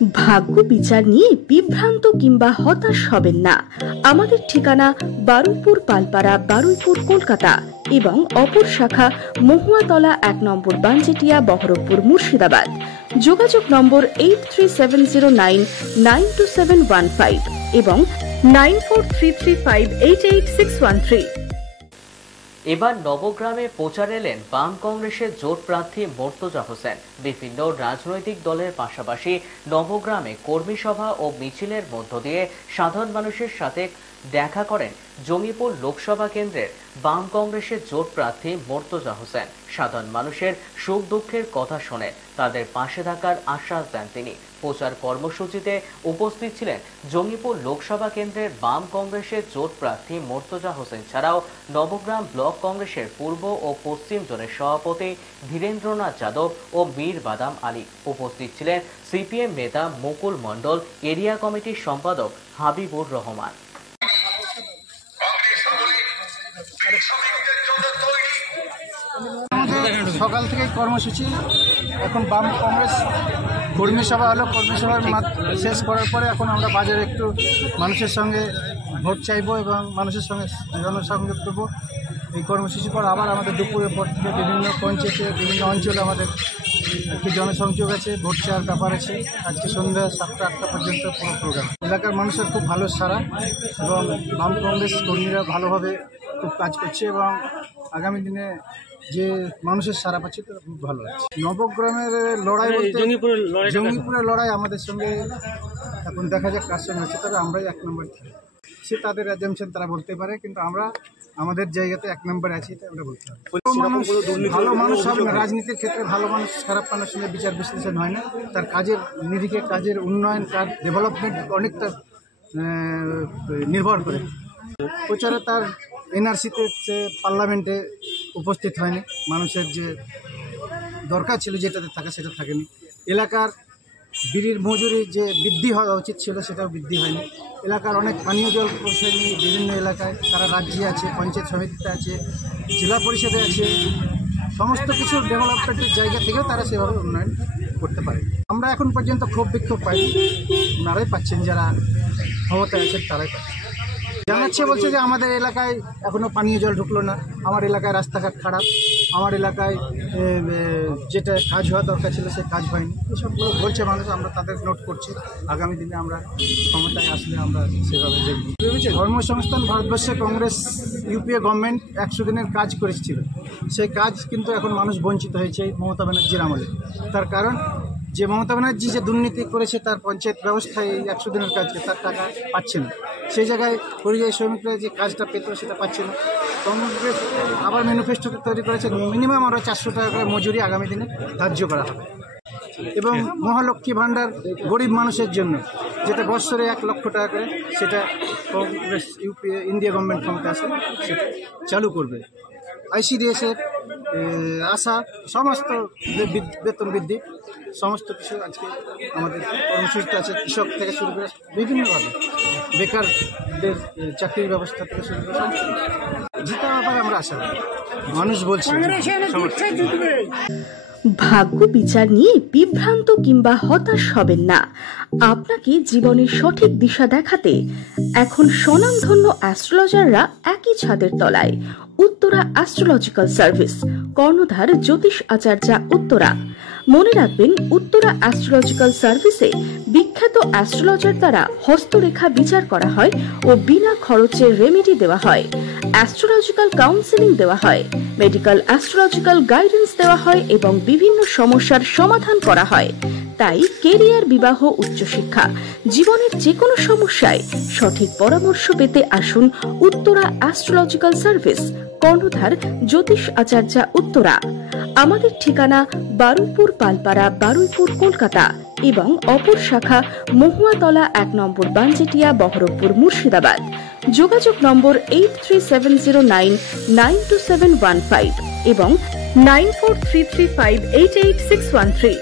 ভাগ্য বিচার নিয়ে বিভ্রান্ত কিংবা হতাশ হবেন না। আমাদের ঠিকানা বারুইপুর পালপাড়া, বারুইপুর, কলকাতা এবং অপর শাখা মহুয়াতলা 1 নম্বর বানজেটিয়া, বহরমপুর, মুর্শিদাবাদ। যোগাযোগ নম্বর 8370992715 এবং 9433588613। এবার নবগ্রামে প্রচার এলেন বাম কংগ্রেসের জোট প্রার্থী মর্তজা হোসেন। বিভিন্ন রাজনৈতিক দলের পাশাপাশি নবগ্রামে কর্মী সভা ও মিছিলের মধ্য দিয়ে সাধারণ মানুষের সাথে দেখা করেন জঙ্গিপুর লোকসভা কেন্দ্রের বাম কংগ্রেসের জোট প্রার্থী মর্তজা হোসেন। সাধারণ মানুষের সুখ দুঃখের কথা শুনে তাদের পাশে থাকার আশ্বাস দেন তিনি। প্রচার কর্মসূচিতে উপস্থিত ছিলেন জঙ্গিপুর লোকসভা কেন্দ্রের বাম কংগ্রেসের জোট প্রার্থী মর্তজা হোসেন ছাড়াও নবগ্রাম ব্লক কংগ্রেসের পূর্ব ও পশ্চিম জোনের সভাপতি ধীরেন্দ্রনাথ যাদব ও মীর বাদাম আলী। উপস্থিত ছিলেন সিপিএম নেতা মুকুল মণ্ডল, এরিয়া কমিটির সম্পাদক হাবিবুর রহমান। সকাল থেকে কর্মসূচি, এখন বাম কংগ্রেস কর্মী সভা হলো। কর্মী সভার শেষ করার পরে এখন আমরা বাজারে একটু মানুষের সঙ্গে ভোট চাইবো এবং মানুষের সঙ্গে জনসংযোগ করবো। এই কর্মসূচির পর আবার আমাদের দুপুরের পর থেকে বিভিন্ন পঞ্চায়েতে, বিভিন্ন অঞ্চলে আমাদের একটি জনসংযোগ আছে, ভোট চাওয়ার ব্যাপার আছে। আজকে সন্ধ্যা 7টা-8টা পর্যন্ত পুরো প্রোগ্রাম। এলাকার মানুষের খুব ভালো সাড়া এবং বাম কংগ্রেস কর্মীরা ভালোভাবে খুব কাজ করছে এবং আগামী দিনে যে মানুষের সারা পাচ্ছে তো খুব ভালো লাগছে। নবগ্রামের লড়াই বলতে জঙ্গিপুরের লড়াই আমাদের সঙ্গে এখন দেখা যাক কার সঙ্গে হচ্ছে, তবে আমরাই 1 নম্বর খেলি। সে তাদের অ্যাজাম্পশন তারা বলতে পারে, কিন্তু আমরা আমাদের জায়গাতে 1 নম্বরে আছি, তাই আমরা বলতে পারি। ভালো মানুষ হবে না, রাজনীতির ক্ষেত্রে ভালো মানুষ খারাপ মানুষের সঙ্গে বিচার বিশ্লেষণ হয় না। তার কাজের নিরিখে, কাজের উন্নয়ন, তার ডেভেলপমেন্ট অনেকটা নির্ভর করে। প্রচারে তার এনআরসিতে সে পার্লামেন্টে উপস্থিত হয়নি, মানুষের যে দরকার ছিল যেটাতে থাকে সেটা থাকেনি। এলাকার বিড়ির মজুরি যে বৃদ্ধি হওয়া উচিত ছিল সেটাও বৃদ্ধি হয়নি। এলাকার অনেক পানীয় জল পৌঁছায়নি বিভিন্ন এলাকায়। তারা রাজ্যে আছে, পঞ্চায়েত সমিতিতে আছে, জেলা পরিষদে আছে, সমস্ত কিছু ডেভেলপমেন্টের জায়গা থেকেও তারা সেভাবে উন্নয়ন করতে পারে। আমরা এখন পর্যন্ত ক্ষোভ বিক্ষোভ পাইনি, ওনারাই পাচ্ছেন, যারা ক্ষমতায় আছেন তারাই পাচ্ছেন। জানাচ্ছে, বলছে যে আমাদের এলাকায় এখনও পানীয় জল ঢুকলো না, আমার এলাকায় রাস্তাঘাট খারাপ, আমার এলাকায় যেটা কাজ হওয়া দরকার ছিল সে কাজ হয়নি, এসবগুলো বলছে মানুষ। আমরা তাদের নোট করছি, আগামী দিনে আমরা ক্ষমতায় আসলে আমরা সেভাবে দেখব। কর্মসংস্থান ভারতবর্ষে কংগ্রেস ইউপিএ গভর্নমেন্ট 100 দিনের কাজ করেছিল, সেই কাজ কিন্তু এখন মানুষ বঞ্চিত হয়েছে মমতা ব্যানার্জির আমলে। তার কারণ যে মমতা ব্যানার্জি যে দুর্নীতি করেছে তার পঞ্চায়েত ব্যবস্থায় এই 100 দিনের কাজকে তার টাকা পাচ্ছে না। সেই জায়গায় পরিযায়ী শ্রমিকরা যে কাজটা পেত সেটা পাচ্ছে না। কংগ্রেস আবার ম্যানিফেস্টোতে তৈরি করেছে মিনিমাম আমরা 400 টাকা করে মজুরি আগামী দিনে ধার্য করা হবে এবং মহালক্ষ্মী ভাণ্ডার গরিব মানুষের জন্য, যেটা বৎসরে 1 লক্ষ টাকা করে, সেটা কংগ্রেস ইউপিএ ইন্ডিয়া গভর্নমেন্ট ক্ষমতা আছে সেটা চালু করবে। আইসিডিএসের আশা, সমস্ত বেতন বৃদ্ধি, সমস্ত কিছু আজকে আমাদের কর্মসূচিতে আছে। কৃষক থেকে শুরু করে বিভিন্নভাবে বেকারদের চাকরির ব্যবস্থা থেকে শুরু করে জিতার ব্যাপারে আমরা আশা করি। মানুষ বলছে ভাগ্য বিচার নিয়ে বিভ্রান্ত কিংবা হতাশ হবেন না। আপনাকে জীবনের সঠিক দিশা দেখাতে এখন স্বনামধন্য অ্যাস্ট্রোলজাররা একই ছাদের তলায়। উত্তরা অ্যাস্ট্রোলজিক্যাল সার্ভিস, কর্ণধার জ্যোতিষ আচার্য, উত্তরা। মনে রাখবেন, উত্তরা অ্যাস্ট্রোলজিক্যাল সার্ভিসে বিখ্যাত অ্যাস্ট্রোলজার দ্বারা হস্তরেখা বিচার করা হয় ও বিনা খরচে রেমেডি দেওয়া হয়। অ্যাস্ট্রোলজিক্যাল কাউন্সেলিং দেওয়া হয়, মেডিকেল অ্যাস্ট্রোলজিক্যাল গাইডেন্স দেওয়া হয় এবং বিভিন্ন সমস্যার সমাধান করা হয়। তাই কেরিয়ার, বিবাহ, উচ্চশিক্ষা, জীবনের যে কোনো সমস্যায় সঠিক পরামর্শ পেতে আসুন উত্তরা অ্যাস্ট্রোলজিক্যাল সার্ভিস, কর্ণধার জ্যোতিষ আচার্য, উত্তরা। আমাদের ঠিকানা বারুইপুর পালপাড়া, বারুইপুর, কলকাতা এবং অপর শাখা মহুয়াতলা 1 নম্বর বানজেটিয়া, বহরমপুর, মুর্শিদাবাদ। যোগাযোগ নম্বর 8370992715 এবং 9433588613।